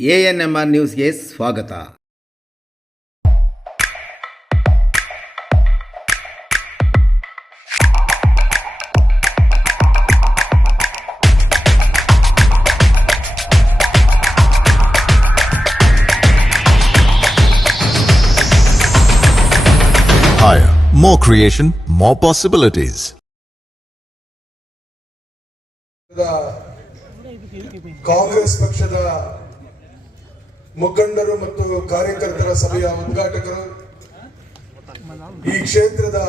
A N M R ನ್ಯೂಸ್ಗೆ ಸ್ವಾಗತ Higher, more creation, more possibilities. The Congress ಪಕ್ಷದ ಮುಖಂಡರು ಮತ್ತು ಕಾರ್ಯಕರ್ತರ ಸಭೆಯ ಉದ್ಘಾಟಕರು. ಈ ಕ್ಷೇತ್ರದ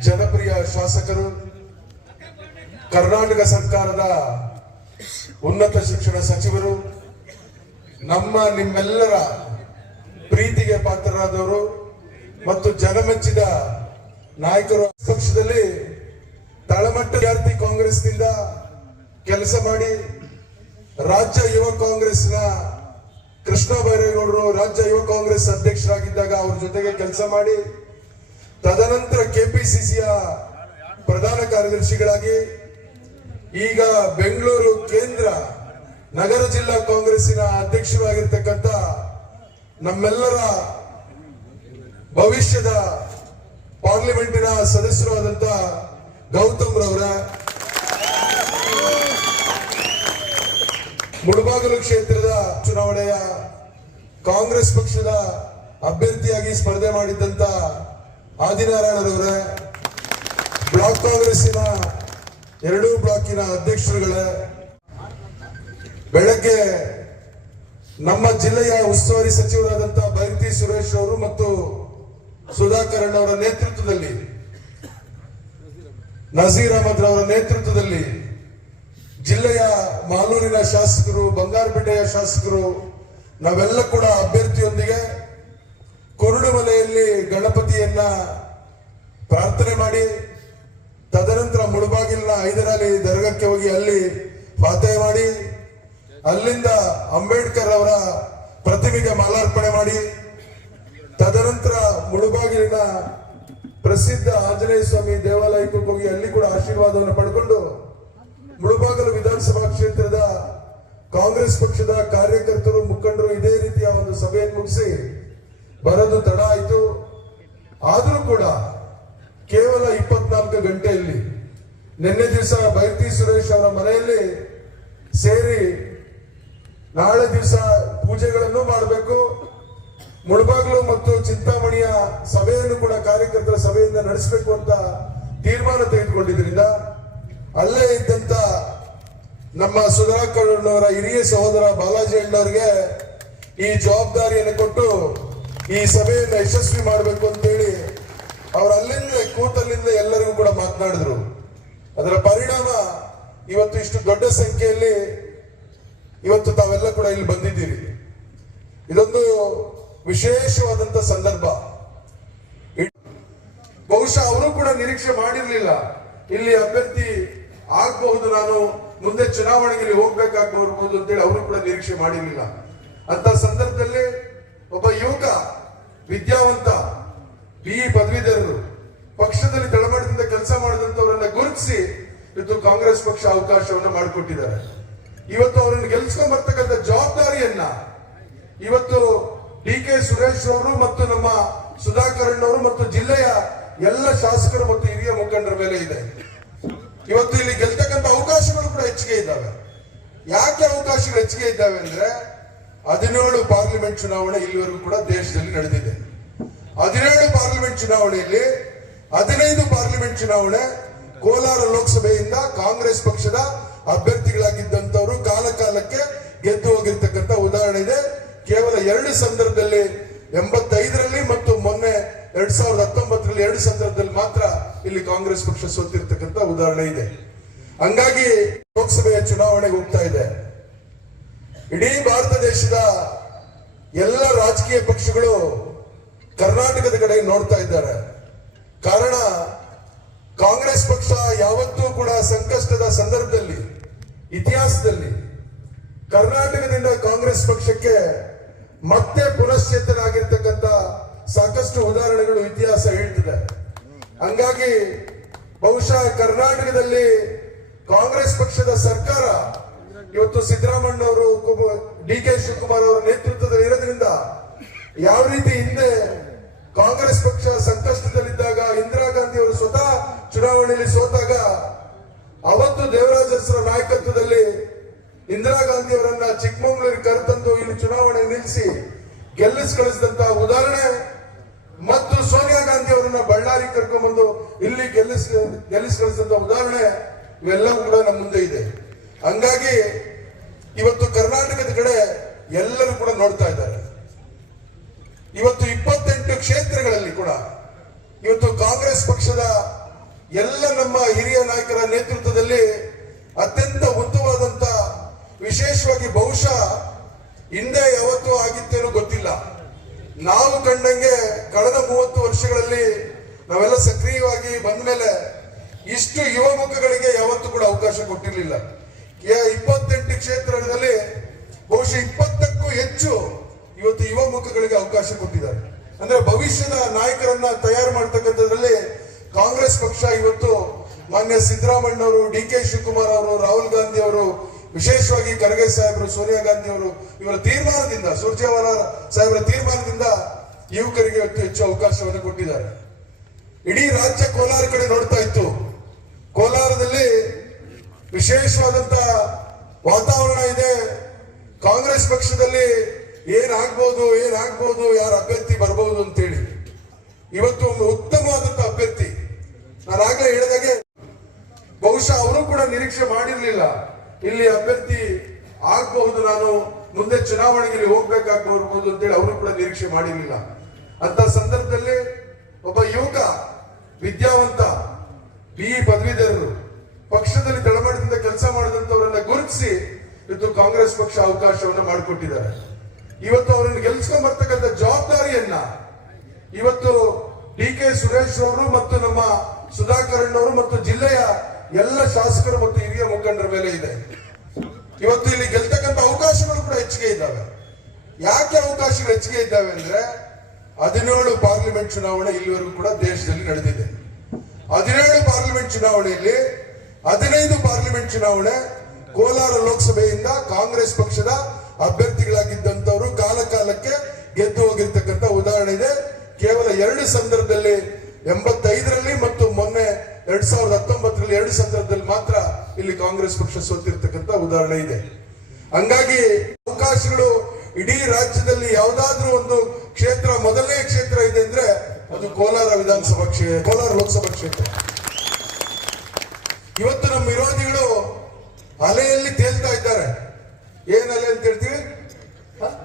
ಜನಪ್ರಿಯ ಶಾಸಕರು. ಕರ್ನಾಟಕ ಸರ್ಕಾರದ ಉನ್ನತ ಶಿಕ್ಷಣ ಸಚಿವರು. ನಮ್ಮ ನಿಮ್ಮೆಲ್ಲರ ಪ್ರೀತಿಗೆ ಪಾತ್ರರಾದವರು ಮತ್ತು ಜನಮೆಚ್ಚಿದ ನಾಯಕರು. ಪಕ್ಷದಲ್ಲಿ ತಳಮಟ್ಟ ವಿದ್ಯಾರ್ಥಿ ಕಾಂಗ್ರೆಸ್ನಿಂದ ಕೆಲಸ ಮಾಡಿ ರಾಜ್ಯ ಯುವ ಕಾಂಗ್ರೆಸ್ನ ಕೃಷ್ಣ ಬೈರೇಗೌಡರು ರಾಜ್ಯ ಯುವ ಕಾಂಗ್ರೆಸ್ ಅಧ್ಯಕ್ಷರಾಗಿದ್ದಾಗ ಅವ್ರ ಜೊತೆಗೆ ಕೆಲಸ ಮಾಡಿ, ತದನಂತರ ಕೆಪಿಸಿಸಿಯ ಪ್ರಧಾನ ಕಾರ್ಯದರ್ಶಿಗಳಾಗಿ ಈಗ ಬೆಂಗಳೂರು ಕೇಂದ್ರ ನಗರ ಜಿಲ್ಲಾ ಕಾಂಗ್ರೆಸ್ಸಿನ ಅಧ್ಯಕ್ಷರು ಆಗಿರ್ತಕ್ಕಂಥ ನಮ್ಮೆಲ್ಲರ ಭವಿಷ್ಯದ ಪಾರ್ಲಿಮೆಂಟಿನ ಸದಸ್ಯರು ಆದಂತ ಗೌತಮ್ ರವರ ಮುಳಬಾಗಿಲು ಕ್ಷೇತ್ರದ ಚುನಾವಣೆಯ ಕಾಂಗ್ರೆಸ್ ಪಕ್ಷದ ಅಭ್ಯರ್ಥಿಯಾಗಿ ಸ್ಪರ್ಧೆ ಮಾಡಿದ್ದಂತ ಆದಿನಾರಾಯಣರವರೇ, ಬ್ಲಾಕ್ ಕಾಂಗ್ರೆಸ್ಸಿನ ಎರಡೂ ಬ್ಲಾಕಿನ ಅಧ್ಯಕ್ಷರುಗಳೇ, ಬೆಳಗ್ಗೆ ನಮ್ಮ ಜಿಲ್ಲೆಯ ಉಸ್ತುವಾರಿ ಸಚಿವರಾದಂತ ಬೈರತಿ ಸುರೇಶ್ ಅವರು ಮತ್ತು ಸುಧಾಕರ್ ಅವರ ನೇತೃತ್ವದಲ್ಲಿ, ನಜೀರ್ ಅಹಮದ್ ಅವರ ನೇತೃತ್ವದಲ್ಲಿ ಜಿಲ್ಲೆಯ ಮಾಲೂರಿನ ಶಾಸಕರು, ಬಂಗಾರಪೇಟೆಯ ಶಾಸಕರು, ನಾವೆಲ್ಲ ಕೂಡ ಅಭ್ಯರ್ಥಿಯೊಂದಿಗೆ ಕುರುಡುಮಲೆಯಲ್ಲಿ ಗಣಪತಿಯನ್ನ ಪ್ರಾರ್ಥನೆ ಮಾಡಿ, ತದನಂತರ ಮುಳುಬಾಗಿಲಿನ ಹೈದರಾಲಿ ದರ್ಗಕ್ಕೆ ಹೋಗಿ ಅಲ್ಲಿ ಪಾತೆ ಮಾಡಿ, ಅಲ್ಲಿಂದ ಅಂಬೇಡ್ಕರ್ ಅವರ ಪ್ರತಿಮೆಗೆ ಮಾಲಾರ್ಪಣೆ ಮಾಡಿ, ತದನಂತರ ಮುಳುಬಾಗಿಲಿನ ಪ್ರಸಿದ್ಧ ಆಂಜನೇಯ ಸ್ವಾಮಿ ದೇವಾಲಯಕ್ಕೆ ಹೋಗಿ ಅಲ್ಲಿ ಕೂಡ ಆಶೀರ್ವಾದವನ್ನು ಪಡ್ಕೊಂಡು ಮುಳುಬಾಗಿಲು ವಿಧಾನಸಭಾ ಕ್ಷೇತ್ರದ ಕಾಂಗ್ರೆಸ್ ಪಕ್ಷದ ಕಾರ್ಯಕರ್ತರು, ಮುಖಂಡರು ಇದೇ ರೀತಿಯ ಒಂದು ಸಭೆಯನ್ನು ಮುಗಿಸಿ ಬರೋದು ತಡ ಆಯಿತು. ಆದರೂ ಕೂಡ ಕೇವಲ ಇಪ್ಪತ್ನಾಲ್ಕು ಗಂಟೆಯಲ್ಲಿ ನಿನ್ನೆ ದಿವಸ ಬೈರತಿ ಸುರೇಶ್ ಅವರ ಮನೆಯಲ್ಲಿ ಸೇರಿ ನಾಳೆ ದಿವಸ ಪೂಜೆಗಳನ್ನು ಮಾಡಬೇಕು. ಮುಳಬಾಗ್ಲು ಮತ್ತು ಚಿಂತಾಮಣಿಯ ಸಭೆಯನ್ನು ಕೂಡ ಕಾರ್ಯಕರ್ತರ ಸಭೆಯಿಂದ ನಡೆಸಬೇಕು ಅಂತ ತೀರ್ಮಾನ ತೆಗೆದುಕೊಂಡಿದ್ರಿಂದ ಅಲ್ಲೇ ಇದ್ದಂತ ನಮ್ಮ ಸುಧಾಕರ್ನವರ ಹಿರಿಯ ಸಹೋದರ ಬಾಲಾಜಿ ಅಣ್ಣವರಿಗೆ ಈ ಜವಾಬ್ದಾರಿಯನ್ನು ಕೊಟ್ಟು ಈ ಸಭೆಯನ್ನು ಯಶಸ್ವಿ ಮಾಡಬೇಕು ಅಂತೇಳಿ ಅವರು ಅಲ್ಲಿಂದ ಕೂತಲ್ಲಿಂದ ಎಲ್ಲರಿಗೂ ಕೂಡ ಮಾತನಾಡಿದ್ರು. ಅದರ ಪರಿಣಾಮ ಇವತ್ತು ಇಷ್ಟು ದೊಡ್ಡ ಸಂಖ್ಯೆಯಲ್ಲಿ ಇವತ್ತು ತಾವೆಲ್ಲ ಕೂಡ ಇಲ್ಲಿ ಬಂದಿದ್ದೀರಿ. ಇದೊಂದು ವಿಶೇಷವಾದಂತ ಸಂದರ್ಭ. ಬಹುಶಃ ಅವರು ಕೂಡ ನಿರೀಕ್ಷೆ ಮಾಡಿರಲಿಲ್ಲ. ಇಲ್ಲಿ ಅಭ್ಯರ್ಥಿ ಆಗಬಹುದು, ನಾನು ಮುಂದೆ ಚುನಾವಣೆಗೆ ಹೋಗ್ಬೇಕಾಗಬಹುದು ಅಂತೇಳಿ ಅವರು ಕೂಡ ನಿರೀಕ್ಷೆ ಮಾಡಿರಲಿಲ್ಲ. ಅಂತ ಸಂದರ್ಭದಲ್ಲಿ ಒಬ್ಬ ಯುವಕ, ವಿದ್ಯಾವಂತ, ಬಿ ಪದವೀಧರರು, ಪಕ್ಷದಲ್ಲಿ ತಳಮಟ್ಟದಿಂದ ಕೆಲಸ ಮಾಡಿದಂತವರನ್ನ ಗುರುತಿಸಿ ಇವತ್ತು ಕಾಂಗ್ರೆಸ್ ಪಕ್ಷ ಅವಕಾಶವನ್ನ ಮಾಡಿಕೊಟ್ಟಿದ್ದಾರೆ. ಇವತ್ತು ಅವರನ್ನು ಗೆಲ್ಸ್ಕೊಂಡ್ ಬರ್ತಕ್ಕಂಥ ಜವಾಬ್ದಾರಿಯನ್ನ ಇವತ್ತು ಡಿ ಕೆ ಸುರೇಶ್ ಅವರು ಮತ್ತು ನಮ್ಮ ಸುಧಾಕರ್ ಅವರು ಮತ್ತು ಜಿಲ್ಲೆಯ ಎಲ್ಲ ಶಾಸಕರು ಮತ್ತು ಹಿರಿಯ ಮುಖಂಡರ ಮೇಲೆ ಇದೆ. ಇವತ್ತು ಇಲ್ಲಿ ಗೆಲ್ತಕ್ಕಂಥ ಅವಕಾಶಗಳು ಕೂಡ ಹೆಚ್ಚಿಗೆ ಇದ್ದಾವೆ. ಯಾಕೆ ಅವಕಾಶಗಳು ಹೆಚ್ಚಿಗೆ ಇದ್ದಾವೆ ಅಂದ್ರೆ ಹದಿನೇಳು ಪಾರ್ಲಿಮೆಂಟ್ ಚುನಾವಣೆ ಇಲ್ಲಿವರೆಗೂ ಕೂಡ ದೇಶದಲ್ಲಿ ನಡೆದಿದೆ. ಹದಿನೇಳು ಪಾರ್ಲಿಮೆಂಟ್ ಚುನಾವಣೆಯಲ್ಲಿ ಹದಿನೈದು ಪಾರ್ಲಿಮೆಂಟ್ ಚುನಾವಣೆ ಕೋಲಾರ ಲೋಕಸಭೆಯಿಂದ ಕಾಂಗ್ರೆಸ್ ಪಕ್ಷದ ಅಭ್ಯರ್ಥಿಗಳಾಗಿದ್ದಂಥವರು ಕಾಲ ಕಾಲಕ್ಕೆ ಗೆದ್ದು ಹೋಗಿರ್ತಕ್ಕಂಥ ಉದಾಹರಣೆ ಇದೆ. ಕೇವಲ ಎರಡು ಸಂದರ್ಭದಲ್ಲಿ ಎಂಬತ್ತೈದರಲ್ಲಿ ಮತ್ತು ಮೊನ್ನೆ ಎರಡ್ ಸಾವಿರದ ಹತ್ತೊಂಬತ್ತರಲ್ಲಿ ಎರಡು ಸಂದರ್ಭದಲ್ಲಿ ಮಾತ್ರ ಇಲ್ಲಿ ಕಾಂಗ್ರೆಸ್ ಪಕ್ಷ ಸೋತಿರ್ತಕ್ಕಂಥ ಉದಾಹರಣೆ ಇದೆ. ಹಂಗಾಗಿ ಲೋಕಸಭೆಯ ಚುನಾವಣೆಗೆ ಹೋಗ್ತಾ ಇದೆ. ಇಡೀ ಭಾರತ ದೇಶದ ಎಲ್ಲ ರಾಜಕೀಯ ಪಕ್ಷಗಳು ಕರ್ನಾಟಕದ ಕಡೆ ನೋಡ್ತಾ ಇದ್ದಾರೆ. ಕಾರಣ, ಕಾಂಗ್ರೆಸ್ ಪಕ್ಷ ಯಾವತ್ತೂ ಕೂಡ ಸಂಕಷ್ಟದ ಸಂದರ್ಭದಲ್ಲಿ, ಇತಿಹಾಸದಲ್ಲಿ ಕರ್ನಾಟಕದಿಂದ ಕಾಂಗ್ರೆಸ್ ಪಕ್ಷಕ್ಕೆ ಮತ್ತೆ ಪುನಶ್ಚೇತನ ಆಗಿರ್ತಕ್ಕಂಥ ಸಾಕಷ್ಟು ಉದಾಹರಣೆಗಳು ಇತಿಹಾಸ ಹೇಳ್ತಿದೆ. ಹಂಗಾಗಿ ಬಹುಶಃ ಕರ್ನಾಟಕದಲ್ಲಿ ಕಾಂಗ್ರೆಸ್ ಪಕ್ಷದ ಸರ್ಕಾರ ಇವತ್ತು ಸಿದ್ದರಾಮಣ್ಣ ಅವರು ಡಿ ಕೆ ಶಿವಕುಮಾರ್ ಅವರ ನೇತೃತ್ವದಲ್ಲಿ ಇರೋದ್ರಿಂದ ಯಾವ ರೀತಿ ಹಿಂದೆ ಕಾಂಗ್ರೆಸ್ ಪಕ್ಷ ಸಂಕಷ್ಟದಲ್ಲಿದ್ದಾಗ ಇಂದಿರಾ ಗಾಂಧಿ ಅವರು ಸ್ವತಃ ಚುನಾವಣೆಯಲ್ಲಿ ಸೋತಾಗ ಅವತ್ತು ದೇವರಾಜ ನಾಯಕತ್ವದಲ್ಲಿ ಇಂದಿರಾ ಗಾಂಧಿ ಅವರನ್ನ ಚಿಕ್ಕಮಗಳೂರಿಗೆ ಕರೆತಂದು ಇಲ್ಲಿ ಚುನಾವಣೆ ನಿಲ್ಲಿಸಿ ಗೆಲ್ಲಿಸಿ ಕಳಿಸಿದಂತಹ ಉದಾಹರಣೆ ಮತ್ತು ಸೋನಿಯಾ ಗಾಂಧಿ ಅವರನ್ನ ಬಳ್ಳಾರಿ ಕರ್ಕೊಂಡ್ಬಂದು ಇಲ್ಲಿ ಗೆಲ್ಲಿಸ್ ಗೆಲ್ಲಿಸಿ ಉದಾಹರಣೆ ಇವೆಲ್ಲವೂ ಕೂಡ ನಮ್ಮ ಮುಂದೆ ಇದೆ. ಹಂಗಾಗಿ ಇವತ್ತು ಕರ್ನಾಟಕದ ಕಡೆ ಎಲ್ಲರೂ ಕೂಡ ನೋಡ್ತಾ ಇದ್ದಾರೆ. ಇವತ್ತು ಇಪ್ಪತ್ತೆಂಟು ಕ್ಷೇತ್ರಗಳಲ್ಲಿ ಕೂಡ ಇವತ್ತು ಕಾಂಗ್ರೆಸ್ ಪಕ್ಷದ ಎಲ್ಲ ನಮ್ಮ ಹಿರಿಯ ನಾಯಕರ ನೇತೃತ್ವದಲ್ಲಿ ಅತ್ಯಂತ ಉತ್ತಮವಾದಂತ ವಿಶೇಷವಾಗಿ ಬಹುಶಃ ಹಿಂದೆ ಯಾವತ್ತೂ ಆಗಿತ್ತೇನೋ ಗೊತ್ತಿಲ್ಲ. ನಾವು ಕಂಡಂಗೆ ಕಳೆದ ಮೂವತ್ತು ವರ್ಷಗಳಲ್ಲಿ ನಾವೆಲ್ಲ ಸಕ್ರಿಯವಾಗಿ ಬಂದ ಮೇಲೆ ಇಷ್ಟು ಯುವ ಮುಖಗಳಿಗೆ ಯಾವತ್ತೂ ಕೂಡ ಅವಕಾಶ ಕೊಟ್ಟಿರಲಿಲ್ಲ. ಇಪ್ಪತ್ತೆಂಟು ಕ್ಷೇತ್ರದಲ್ಲಿ ಬಹುಶಃ ಇಪ್ಪತ್ತಕ್ಕೂ ಹೆಚ್ಚು ಇವತ್ತು ಯುವ ಮುಖಗಳಿಗೆ ಅವಕಾಶ ಕೊಟ್ಟಿದ್ದಾರೆ. ಅಂದ್ರೆ ಭವಿಷ್ಯದ ನಾಯಕರನ್ನ ತಯಾರು ಮಾಡ್ತಕ್ಕಂಥದ್ರಲ್ಲಿ ಕಾಂಗ್ರೆಸ್ ಪಕ್ಷ ಇವತ್ತು ಮಾನ್ಯ ಸಿದ್ದರಾಮಯ್ಯ ಅವರು ಡಿ ಕೆ ಶಿವಕುಮಾರ್ ಅವರು, ರಾಹುಲ್ ಗಾಂಧಿ ಅವರು, ವಿಶೇಷವಾಗಿ ಖರ್ಗೆ ಸಾಹೇಬರು, ಸೋನಿಯಾ ಗಾಂಧಿ ಅವರು ಇವರ ತೀರ್ಮಾನದಿಂದ, ಸುರ್ಜೇವಾಲ ಸಾಹೇಬರ ತೀರ್ಮಾನದಿಂದ ಯುವಕರಿಗೆ ಅತಿ ಹೆಚ್ಚು ಅವಕಾಶವನ್ನು ಕೊಟ್ಟಿದ್ದಾರೆ. ಇಡೀ ರಾಜ್ಯ ಕೋಲಾರ ಕಡೆ ನೋಡ್ತಾ ಇತ್ತು. ಕೋಲಾರದಲ್ಲಿ ವಿಶೇಷವಾದಂತ ವಾತಾವರಣ ಇದೆ. ಕಾಂಗ್ರೆಸ್ ಪಕ್ಷದಲ್ಲಿ ಏನಾಗ್ಬೋದು ಏನಾಗ್ಬೋದು ಯಾರ ಅಭ್ಯರ್ಥಿ ಬರ್ಬೋದು ಅಂತೇಳಿ. ಇವತ್ತು ಒಂದು ಉತ್ತಮವಾದಂತ ಅಭ್ಯರ್ಥಿ. ನಾನು ಆಗ್ಲೇ ಹೇಳಿದಾಗೆ ಬಹುಶಃ ಅವರು ಕೂಡ ನಿರೀಕ್ಷೆ ಮಾಡಿರಲಿಲ್ಲ. ಇಲ್ಲಿ ಅಭ್ಯರ್ಥಿ ಆಗ್ಬಹುದು, ನಾನು ಮುಂದೆ ಚುನಾವಣೆಗೆ ಹೋಗ್ಬೇಕಾಗ್ಬಹುದು ಅಂತೇಳಿ ಅವರು ಕೂಡ ನಿರೀಕ್ಷೆ ಮಾಡಿರ್ಲಿಲ್ಲ. ಅಂತ ಸಂದರ್ಭದಲ್ಲಿ ಒಬ್ಬ ಯುವಕ, ವಿದ್ಯಾವಂತ ಬಿ ಪದವೀಧರರು ಪಕ್ಷದಲ್ಲಿ ತಳಮಟ್ಟದಿಂದ ಕೆಲಸ ಮಾಡಿದಂತವರನ್ನ ಗುರುತಿಸಿ ಇವತ್ತು ಕಾಂಗ್ರೆಸ್ ಪಕ್ಷ ಅವಕಾಶವನ್ನ ಮಾಡಿಕೊಟ್ಟಿದ್ದಾರೆ. ಇವತ್ತು ಅವರನ್ನು ಗೆಲ್ಸ್ಕೊಂಡ್ ಬರ್ತಕ್ಕಂಥ ಜವಾಬ್ದಾರಿಯನ್ನ ಇವತ್ತು ಡಿ. ಕೆ. ಸುರೇಶ್ ಅವರು ಮತ್ತು ನಮ್ಮ ಸುಧಾಕರಣ್ಣ ಅವರು ಮತ್ತು ಜಿಲ್ಲೆಯ ಎಲ್ಲ ಶಾಸಕರು ಮತ್ತು ಹಿರಿಯ ಮುಖಂಡರ ಮೇಲೆ ಇದೆ. ಇವತ್ತು ಇಲ್ಲಿ ಗೆಲ್ತಕ್ಕಂಥ ಅವಕಾಶಗಳು ಕೂಡ ಹೆಚ್ಚಿಗೆ ಇದ್ದಾವೆ. ಯಾಕೆ ಅವಕಾಶಗಳು ಹೆಚ್ಚಿಗೆ ಇದ್ದಾವೆ ಅಂದ್ರೆ ಹದಿನೇಳು ಪಾರ್ಲಿಮೆಂಟ್ ಚುನಾವಣೆ ಇಲ್ಲಿವರೆಗೂ ಕೂಡ ದೇಶದಲ್ಲಿ ನಡೆದಿದೆ. ಹದಿನೇಳು ಪಾರ್ಲಿಮೆಂಟ್ ಚುನಾವಣೆಯಲ್ಲಿ ಹದಿನೈದು ಪಾರ್ಲಿಮೆಂಟ್ ಚುನಾವಣೆ ಕೋಲಾರ ಲೋಕಸಭೆಯಿಂದ ಕಾಂಗ್ರೆಸ್ ಪಕ್ಷದ ಅಭ್ಯರ್ಥಿಗಳಾಗಿದ್ದಂತವರು ಕಾಲ ಕಾಲಕ್ಕೆ ಗೆದ್ದು ಹೋಗಿರ್ತಕ್ಕಂಥ ಉದಾಹರಣೆ ಇದೆ. ಕೇವಲ ಎರಡು ಸಂದರ್ಭದಲ್ಲಿ ಎಂಬತ್ತೈದರಲ್ಲಿ ಮತ್ತು ಮೊನ್ನೆ ಎರಡ್ ಸಾವಿರದ ಹತ್ತೊಂಬತ್ತರಲ್ಲಿ ಎರಡು ಸಂದರ್ಭದಲ್ಲಿ ಮಾತ್ರ ಇಲ್ಲಿ ಕಾಂಗ್ರೆಸ್ ಪಕ್ಷ ಸೋತಿರ್ತಕ್ಕಂಥ ಉದಾಹರಣೆ ಇದೆ. ಹಂಗಾಗಿ ಅವಕಾಶಗಳು ಇಡೀ ರಾಜ್ಯದಲ್ಲಿ ಯಾವುದಾದ್ರೂ ಒಂದು ಕ್ಷೇತ್ರ, ಮೊದಲನೇ ಕ್ಷೇತ್ರ ಇದೆ ಅಂದ್ರೆ ಅದು ಕೋಲಾರ ವಿಧಾನಸಭಾ ಕ್ಷೇತ್ರ ಕೋಲಾರ ಲೋಕಸಭಾ ಕ್ಷೇತ್ರ. ಇವತ್ತು ನಮ್ಮ ವಿರೋಧಿಗಳು ಅಲೆಯಲ್ಲಿ ತೇಲ್ತಾ ಇದ್ದಾರೆ. ಏನ್ ಅಲೆ ಅಂತ ಹೇಳ್ತೀವಿ? ಅಲ್ಲಲ್ಲ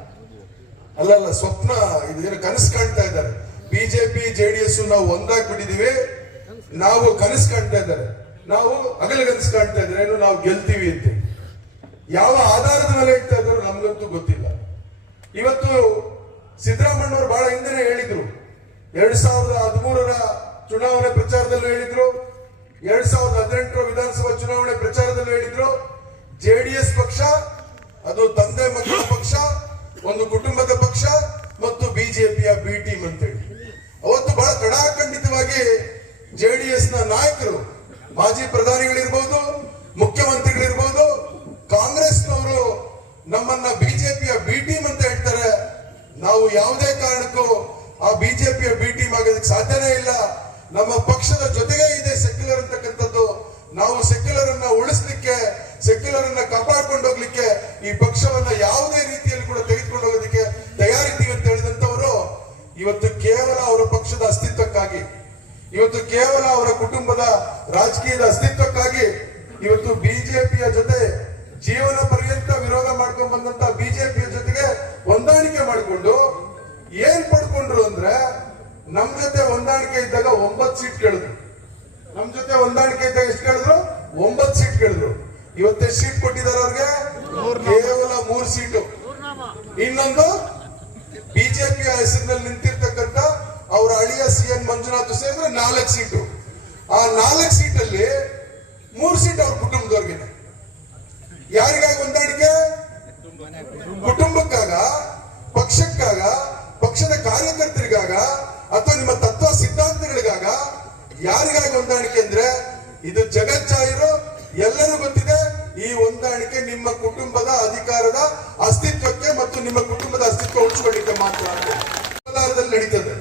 ಅಲ್ಲ ಅಲ್ಲ, ಸ್ವಪ್ನ, ಇದು ಏನು ಕನಸು ಕಾಣ್ತಾ ಇದ್ದಾರೆ. ಬಿಜೆಪಿ, ಜೆಡಿಎಸ್ ನಾವು ಒಂದಾಗ್ಬಿಟ್ಟಿದೀವಿ. ನಾವು ಕನಸು ಕಾಣ್ತಾ ಇದ್ದಾರೆ. ನಾವು ಅಗಲ ಕನಸು ಕಾಣ್ತಾ ಇದ್ದಾರೆ. ನಾವು ಗೆಲ್ತೀವಿ ಅಂತ. ಯಾವ ಆಧಾರದ ಮೇಲೆ ಹೇಳ್ತಾ ಇದ್ದಾರೋ ನಮ್ಗಂತೂ ಗೊತ್ತಿಲ್ಲ. ಇವತ್ತು ಸಿದ್ದರಾಮಣ್ಣವರು ಬಹಳ ಹಿಂದೆ ಹೇಳಿದ್ರು. ಎರಡ್ ಸಾವಿರದ ಹದಿಮೂರರ ಚುನಾವಣೆ ಪ್ರಚಾರದಲ್ಲೂ ಹೇಳಿದ್ರು. ಎರಡ್ ಸಾವಿರದ ಹದಿನೆಂಟರ ವಿಧಾನಸಭಾ ಚುನಾವಣೆ ಪ್ರಚಾರದಲ್ಲೂ ಹೇಳಿದ್ರು. ಜೆಡಿಎಸ್ ಪಕ್ಷ, ಅದು ತಂದೆ ಮಕ್ಕಳ ಪಕ್ಷ, ಒಂದು ಕುಟುಂಬದ ಪಕ್ಷ ಮತ್ತು ಬಿಜೆಪಿಯ ಬಿ ಟೀಮ್ ಅಂತೇಳಿ. ಅವತ್ತು ಬಹಳ ಕಡಾಖಂಡಿತವಾಗಿ ಜೆಡಿಎಸ್ನ ನಾಯಕರು, ಮಾಜಿ ಪ್ರಧಾನಿಗಳಿರ್ಬೋದು, ಮುಖ್ಯಮಂತ್ರಿಗಳಿರ್ಬೋದು, ಕಾಂಗ್ರೆಸ್ನವರು ನಮ್ಮನ್ನ ಬಿಜೆಪಿಯ ಬಿ ಟೀಮ್ ಅಂತ ನಾವು ಯಾವುದೇ ಕಾರಣಕ್ಕೂ ಆ ಬಿಜೆಪಿಯ ಬಿ ಟೀಮ್ ಆಗೋದಕ್ಕೆ ಸಾಧ್ಯನೇ ಇಲ್ಲ. ನಮ್ಮ ಪಕ್ಷದ ಜೊತೆಗೆ ಇದೆ ಸೆಕ್ಯುಲರ್ ಅಂತಕ್ಕಂಥದ್ದು. ನಾವು ಸೆಕ್ಯುಲರ್ ಅನ್ನ ಉಳಿಸ್ಲಿಕ್ಕೆ ಸೆಕ್ಯುಲರ್ ಅನ್ನ ಕಾಪಾಡ್ಕೊಂಡು ಹೋಗ್ಲಿಕ್ಕೆ ಈ ಪಕ್ಷವನ್ನ ಯಾವುದೇ ರೀತಿಯಲ್ಲಿ ಕೂಡ ತೆಗೆದುಕೊಂಡು ಹೋಗೋದಕ್ಕೆ ತಯಾರಿದ್ದೀವಿ ಅಂತ ಹೇಳಿದಂತವರು ಇವತ್ತು ಕೇವಲ ಅವರ ಪಕ್ಷದ ಅಸ್ತಿತ್ವಕ್ಕಾಗಿ, ಇವತ್ತು ಕೇವಲ ಅವರ ಕುಟುಂಬದ ರಾಜಕೀಯದ ಅಸ್ತಿತ್ವಕ್ಕಾಗಿ, ಇವತ್ತು ಬಿಜೆಪಿಯ ಜೊತೆ ಜೀವನ ಪರ್ಯಂತ ವಿರೋಧ ಮಾಡ್ಕೊಂಡು ಮಾಡಿಕೊಂಡು ಏನ್ ಪಡ್ಕೊಂಡ್ರು ಅಂದ್ರೆ, ನಮ್ ಜೊತೆ ಹೊಂದಾಣಿಕೆ ಇದ್ದಾಗ ಒಂಬತ್ ಸೀಟ್ ಕೇಳಿದ್ರು. ನಮ್ ಜೊತೆ ಹೊಂದಾಣಿಕೆ ಇದ್ದಾಗ ಎಷ್ಟು ಕೇಳಿದ್ರು? ಒಂಬತ್ ಸೀಟ್ ಕೇಳಿದ್ರು. ಇವತ್ತೆ ಸೀಟ್ ಕೊಟ್ಟಿದ್ದಾರೆ ಅವ್ರಿಗೆ? ಕೇವಲ ಮೂರ್ ಸೀಟು ಇನ್ನೊಂದು ಬಿಜೆಪಿ ಹೆಸರಿನಲ್ಲಿ ನಿಂತಿರ್ತಕ್ಕಂಥ ಅವರ ಅಳಿಯ ಸಿ ಎನ್ ಮಂಜುನಾಥ್ ಸೇರಿದ್ರೆ ನಾಲ್ಕು ಸೀಟು ಆ ನಾಲ್ಕು ಸೀಟಲ್ಲಿ ಮೂರು ಸೀಟ್ ಅವ್ರ ಕುಟುಂಬದವ್ರಿಗೆ ಯಾರಿಗಾಗಿ ಯಾರಿಗಾಗಿ ಹೊಂದಾಣಿಕೆ ಅಂದ್ರೆ ಇದು ಜಗಚ್ಚಾಯರು ಎಲ್ಲರೂ ಗೊತ್ತಿದೆ ಈ ಹೊಂದಾಣಿಕೆ ನಿಮ್ಮ ಕುಟುಂಬದ ಅಧಿಕಾರದ ಅಸ್ತಿತ್ವಕ್ಕೆ ಮತ್ತು ನಿಮ್ಮ ಕುಟುಂಬದ ಅಸ್ತಿತ್ವ ಉಳಿಸ್ಕೊಳ್ಳಿಕ್ಕೆ ಮಾತ್ರ ಕೋಲಾರದಲ್ಲಿ ನಡೀತದೆ.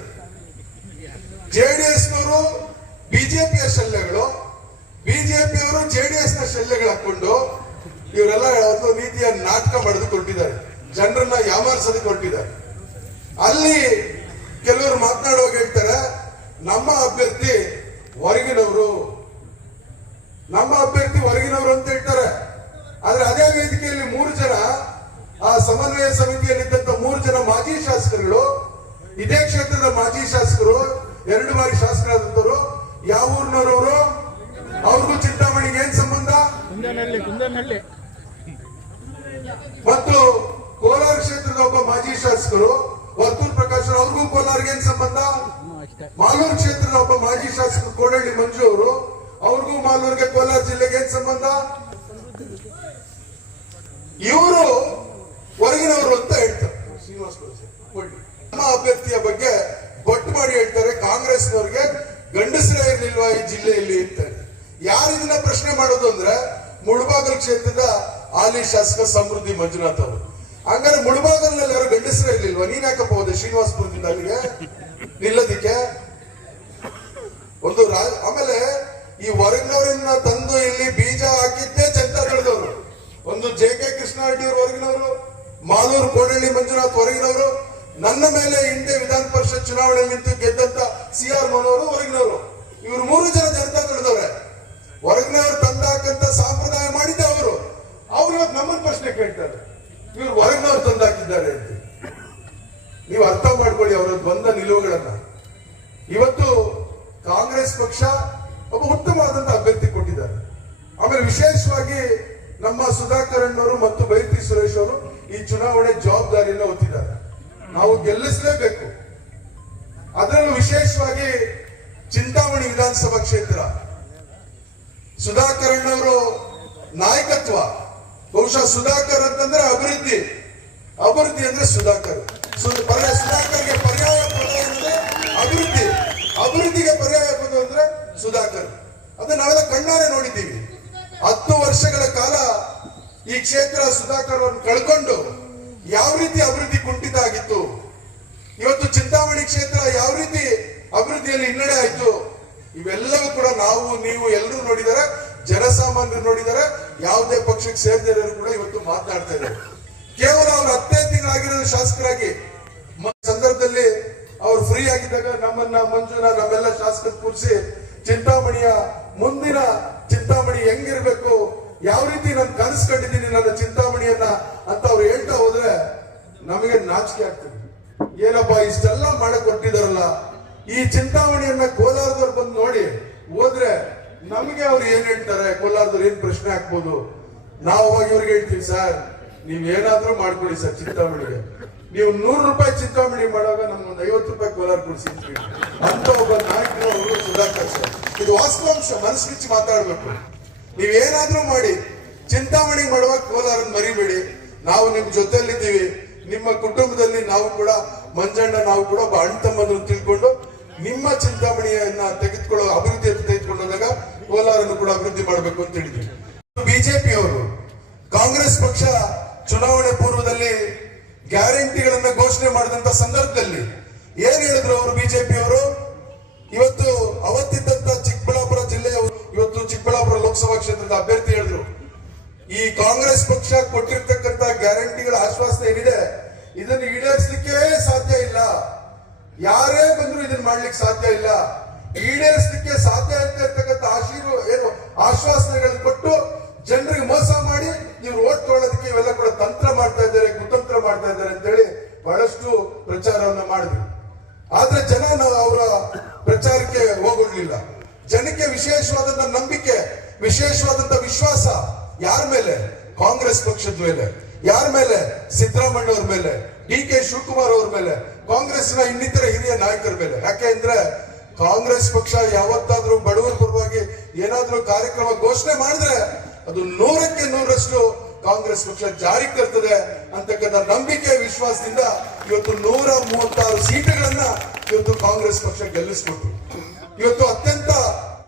ಜೆಡಿಎಸ್ನವರು ಬಿಜೆಪಿಯ ಶಲ್ಯಗಳು ಬಿಜೆಪಿಯವರು ಜೆಡಿಎಸ್ನ ಶಲ್ಯಗಳು ಹಾಕೊಂಡು ಇವರೆಲ್ಲ ಒಂದು ರೀತಿಯ ನಾಟಕ ಮಾಡೋದಕ್ಕೆ ಕೊಟ್ಟಿದ್ದಾರೆ ಜನರನ್ನ ಯಾಮಾರಿಸೋದಕ್ಕೆ ಹೊರಟಿದ್ದಾರೆ. ಅಲ್ಲಿ ಕೆಲವರು ಮಾತನಾಡುವಾಗ ಹೇಳ್ತಾರೆ, ನಮ್ಮ ಅಭ್ಯರ್ಥಿ ಹೊರಗಿನವರು ನಮ್ಮ ಅಭ್ಯರ್ಥಿ ಹೊರಗಿನವರು ಅಂತ ಹೇಳ್ತಾರೆ. ಆದ್ರೆ ಅದೇ ವೇದಿಕೆಯಲ್ಲಿ ಮೂರು ಜನ ಆ ಸಮನ್ವಯ ಸಮಿತಿಯಲ್ಲಿದ್ದಂತ ಮೂರು ಜನ ಮಾಜಿ ಶಾಸಕರುಗಳು ಇದೇ ಕ್ಷೇತ್ರದ ಮಾಜಿ ಶಾಸಕರು ಎರಡು ಬಾರಿ ಶಾಸಕರಾದಂತವರು ಯಾವ ಊರಿನವರು ಅವ್ರಿಗೂ ಚಿಂತಾಮಣಿಗೆ ಏನ್ ಸಂಬಂಧ? ಮತ್ತು ಕೋಲಾರ ಕ್ಷೇತ್ರದ ಒಬ್ಬ ಮಾಜಿ ಶಾಸಕರು ವರ್ತೂರ್ ಪ್ರಕಾಶ್ ಅವ್ರಿಗೂ ಕೋಲಾರ್ಗೆ ಏನ್ ಸಂಬಂಧ? ಮಾಲೂರು ಕ್ಷೇತ್ರದ ಒಬ್ಬ ಮಾಜಿ ಶಾಸಕ ಕೋಡಳ್ಳಿ ಮಂಜು ಅವರು, ಅವ್ರಿಗೂ ಮಾಲೂರಿಗೆ ಕೋಲಾರ ಜಿಲ್ಲೆಗೆ ಸಂಬಂಧ? ಇವರು ಹೊರಗಿನವರು ಅಂತ ಹೇಳ್ತಾರೆ. ನಮ್ಮ ಅಭ್ಯರ್ಥಿಯ ಬಗ್ಗೆ ಬೊಟ್ಟು ಮಾಡಿ ಹೇಳ್ತಾರೆ, ಕಾಂಗ್ರೆಸ್ನವ್ರಿಗೆ ಗಂಡಸರೇ ಇರ್ಲಿಲ್ವಾ ಈ ಜಿಲ್ಲೆಯಲ್ಲಿ ಅಂತ ಯಾರು ಇದನ್ನ ಪ್ರಶ್ನೆ ಮಾಡೋದು ಅಂದ್ರೆ ಮುಳಬಾಗಲ್ ಕ್ಷೇತ್ರದ ಹಾಲಿ ಶಾಸಕ ಸಮೃದ್ಧಿ ಮಂಜುನಾಥ್ ಅವರು. ಹಂಗಾರೆ ಮುಳಬಾಗಲ್ನಲ್ಲಿ ಯಾರು ಗಂಡಸರೇ ಇರ್ಲಿಲ್ವಾ? ನೀನ್ ಯಾಕಪ್ಪ ಹೋದೆ ಶ್ರೀನಿವಾಸಪುರದಿಂದ ಅಲ್ಲಿಗೆ? ನಿಲ್ಲದಿಕ್ಕೆ ಒಂದು ರಾಜ ಆಮೇಲೆ ಈ ಹೊರಗಿನವರನ್ನ ತಂದು ಇಲ್ಲಿ ಬೀಜ ಹಾಕಿದ್ದೇ ಚಂದ ಬೆಳೆದವರು ಒಂದು ಜೆ ಕೆ ಕೃಷ್ಣಾರೆಡ್ಡಿ ಅವರು ಹೊರಗಿನವರು ಮಾಲೂರು ಕೋಡಳ್ಳಿ ಮಂಜುನಾಥ್ ಹೊರಗಿನವರು, ನನ್ನ ಮೇಲೆ ಹಿಂದೆ ವಿಧಾನ ಪರಿಷತ್ ಚುನಾವಣೆಯಲ್ಲಿ ನಿಂತು ಗೆದ್ದಂತ ಸಿ ಆರ್ ಮನೋರು ಹೊರಗಿನವರು ವಿಶೇಷವಾಗಿ ಚಿಂತಾಮಣಿ ವಿಧಾನಸಭಾ ಕ್ಷೇತ್ರ. ಸುಧಾಕರ್ ಅಣ್ಣವರು ನಾಯಕತ್ವ. ಬಹುಶಃ ಸುಧಾಕರ್ ಅಂತಂದ್ರೆ ಅಭಿವೃದ್ಧಿ. ಅಭಿವೃದ್ಧಿ ಅಂದ್ರೆ ಸುಧಾಕರ್. ಸುಧಾಕರ್ಗೆ ಪರ್ಯಾಯ ಪದ ಅಂದ್ರೆ ಅಭಿವೃದ್ಧಿ. ಅಭಿವೃದ್ಧಿಗೆ ಪರ್ಯಾಯ ಪದ ಅಂದ್ರೆ ಸುಧಾಕರ್. ಅದನ್ನ ನಾವೆಲ್ಲ ಕಣ್ಣಾರೆ ನೋಡಿದ್ದೀವಿ. ಹತ್ತು ವರ್ಷಗಳ ಕಾಲ ಈ ಕ್ಷೇತ್ರ ಸುಧಾಕರ್ ಅವ್ರನ್ನ ಕಳ್ಕೊಂಡು ಯಾವ ರೀತಿ ಅಭಿವೃದ್ಧಿ ಕುಂಠಿತ ಆಗಿತ್ತು? ಇವತ್ತು ಚಿಂತಾಮಣಿ ಕ್ಷೇತ್ರ ಯಾವ ರೀತಿ ಅಭಿವೃದ್ಧಿಯಲ್ಲಿ ಹಿನ್ನಡೆ ಆಯ್ತು. ಇವೆಲ್ಲವೂ ಕೂಡ ನಾವು, ನೀವು ಎಲ್ಲರೂ ನೋಡಿದಾರೆ, ಜನಸಾಮಾನ್ಯರು ನೋಡಿದಾರೆ, ಯಾವುದೇ ಪಕ್ಷಕ್ಕೆ ಸೇರಿದವರು ಕೂಡ ಇವತ್ತು ಮಾತನಾಡ್ತಾ ಇದ್ದಾರೆ. ಕೇವಲ ಅವ್ರು ಹತ್ತೈದು ತಿಂಗಳಾಗಿರೋದು ಶಾಸಕರಾಗಿ. ಸಂದರ್ಭದಲ್ಲಿ ಅವ್ರು ಫ್ರೀ ಆಗಿದ್ದಾಗ ನಮ್ಮನ್ನ ಮಂಜುನ ನಮ್ಮೆಲ್ಲ ಶಾಸಕರು ಕೂರಿಸಿ, ಚಿಂತಾಮಣಿಯ ಮುಂದಿನ ಚಿಂತಾಮಣಿ ಹೆಂಗಿರ್ಬೇಕು, ಯಾವ ರೀತಿ ನಾನು ಕನಸು ಕಂಡಿದ್ದೀನಿ ನನ್ನ ಚಿಂತಾಮಣಿಯನ್ನ ಅಂತ ಅವ್ರು ಹೇಳ್ತಾ ಹೋದ್ರೆ ನಮಗೆ ನಾಚಿಕೆ ಆಗ್ತದೆ. ಏನಪ್ಪಾ, ಇಷ್ಟೆಲ್ಲ ಮಾಡಕ್ ಕೊಟ್ಟಿದಾರಲ್ಲ ಈ ಚಿಂತಾಮಣಿಯನ್ನ ಕೋಲಾರದವ್ರು ಬಂದು ನೋಡಿ ಹೋದ್ರೆ ನಮಗೆ ಅವ್ರು ಏನ್ ಹೇಳ್ತಾರೆ? ಕೋಲಾರದವ್ರು ಏನ್ ಪ್ರಶ್ನೆ ಹಾಕ್ಬೋದು? ನಾವು ಹೋಗಿ ಇವ್ರಿಗೆ ಹೇಳ್ತೀವಿ, ಸರ್, ನೀವ್ ಏನಾದ್ರೂ ಮಾಡ್ಕೊಳ್ಳಿ ಸರ್ ಚಿಂತಾಮಣಿಗೆ ನೀವು ನೂರು ರೂಪಾಯಿ ಚಿಂತಾಮಣಿ ಮಾಡುವಾಗ ನಮ್ಗೆ ಒಂದು ಐವತ್ತು ರೂಪಾಯಿ ಕೋಲಾರ ಕೊಡಿಸಿ ಅಂತ ಒಬ್ಬ ನಾಯಕರು ಸುಧಾಕರ್ ಸರ್. ಇದು ವಾಸ್ತವಾಂಶ ಮನಸ್ಸಿಚ್ಚಿ ಮಾತಾಡ್ಬೇಕು. ನೀವೇನಾದ್ರೂ ಮಾಡಿ, ಚಿಂತಾಮಣಿ ಮಾಡುವಾಗ ಕೋಲಾರ ಮರಿಬೇಡಿ. ನಾವು ನಿಮ್ ಜೊತೆಯಲ್ಲಿದ್ದೀವಿ. ನಿಮ್ಮ ಕುಟುಂಬದಲ್ಲಿ ನಾವು ಕೂಡ, ಮಂಜಣ್ಣ ನಾವು ಕೂಡ ಒಬ್ಬ ಅಣ್ಣ ತಮ್ಮನ್ನು ತಿಳ್ಕೊಂಡು ನಿಮ್ಮ ಚಿಂತಾಮಣಿಯನ್ನ ತೆಗೆದುಕೊಳ್ಳೋ ಅಭಿವೃದ್ಧಿ ಅಂತ ತೆಗೆದುಕೊಂಡು ಕೋಲಾರನ್ನು ಕೂಡ ಅಭಿವೃದ್ಧಿ ಮಾಡಬೇಕು ಅಂತ ಹೇಳಿದ್ರು. ಬಿಜೆಪಿ ಅವರು ಕಾಂಗ್ರೆಸ್ ಪಕ್ಷ ಚುನಾವಣೆ ಪೂರ್ವದಲ್ಲಿ ಗ್ಯಾರಂಟಿಗಳನ್ನ ಘೋಷಣೆ ಮಾಡಿದಂತ ಸಂದರ್ಭದಲ್ಲಿ ಏನ್ ಹೇಳಿದ್ರು ಅವರು ಬಿಜೆಪಿ ಅವರು ಇವತ್ತು ಅವತ್ತಿದ್ದಂತ ಚಿಕ್ಕಬಳ್ಳಾಪುರ ಜಿಲ್ಲೆಯ ಇವತ್ತು ಚಿಕ್ಕಬಳ್ಳಾಪುರ ಲೋಕಸಭಾ ಕ್ಷೇತ್ರದ ಅಭ್ಯರ್ಥಿ ಹೇಳಿದ್ರು. ಈ ಕಾಂಗ್ರೆಸ್ ಪಕ್ಷ ಕೊಟ್ಟಿರ್ತಕ್ಕಂತ ಗ್ಯಾರಂಟಿಗಳ ಆಶ್ವಾಸನೆ ಏನಿದೆ? ಇದನ್ನು ಈಡೇರಿಸಲಿಕ್ಕೆ ಸಾಧ್ಯ ಇಲ್ಲ. ಯಾರೇ ಬಂದ್ರು ಇದನ್ನ ಮಾಡ್ಲಿಕ್ಕೆ ಸಾಧ್ಯ ಇಲ್ಲ. ಈಡೇರಿಸಲಿಕ್ಕೆ ಸಾಧ್ಯ ಅಂತ ಇರ್ತಕ್ಕಂಥ ಆಶೀರ್ವ ಏನು ಆಶ್ವಾಸನೆಗಳನ್ನು ಕೊಟ್ಟು ಜನರಿಗೆ ಮೋಸ ಮಾಡಿ ನೀವು ಓಟ್ ತೊಗೊಳ್ಳೋದಕ್ಕೆ ಇವೆಲ್ಲ ಕೂಡ ತಂತ್ರ ಮಾಡ್ತಾ ಇದ್ದಾರೆ, ಕುತಂತ್ರ ಮಾಡ್ತಾ ಇದ್ದಾರೆ ಅಂತೇಳಿ ಬಹಳಷ್ಟು ಪ್ರಚಾರವನ್ನ ಮಾಡಿದ್ರು. ಆದ್ರೆ ಜನ ನಾವು ಅವರ ಪ್ರಚಾರಕ್ಕೆ ಹೋಗೊಡ್ಲಿಲ್ಲ ಜನಕ್ಕೆ ವಿಶೇಷವಾದಂತ ನಂಬಿಕೆ, ವಿಶೇಷವಾದಂತ ವಿಶ್ವಾಸ ಯಾರ ಮೇಲೆ? ಕಾಂಗ್ರೆಸ್ ಪಕ್ಷದ ಮೇಲೆ. ಯಾರ ಮೇಲೆ? ಸಿದ್ದರಾಮಯ್ಯ ಅವ್ರ ಮೇಲೆ. ಡಿ ಕೆ ಶಿವಕುಮಾರ್ ಅವ್ರ ಮೇಲೆ. ಕಾಂಗ್ರೆಸ್ನ ಇನ್ನಿತರ ಹಿರಿಯ ನಾಯಕರ ಮೇಲೆ. ಯಾಕೆ ಅಂದ್ರೆ ಕಾಂಗ್ರೆಸ್ ಪಕ್ಷ ಯಾವತ್ತಾದ್ರೂ ಬಡವರ ಪರವಾಗಿ ಏನಾದ್ರೂ ಕಾರ್ಯಕ್ರಮ ಘೋಷಣೆ ಮಾಡಿದ್ರೆ ಅದು ನೂರಕ್ಕೆ ನೂರಷ್ಟು ಕಾಂಗ್ರೆಸ್ ಪಕ್ಷ ಜಾರಿ ತರ್ತದೆ ಅಂತಕ್ಕಂಥ ನಂಬಿಕೆ ವಿಶ್ವಾಸದಿಂದ ಇವತ್ತು ನೂರ ಮೂವತ್ತಾರು ಸೀಟುಗಳನ್ನ ಇವತ್ತು ಕಾಂಗ್ರೆಸ್ ಪಕ್ಷ ಗೆಲ್ಲಿಸ್ಕೊಟ್ರು. ಇವತ್ತು ಅತ್ಯಂತ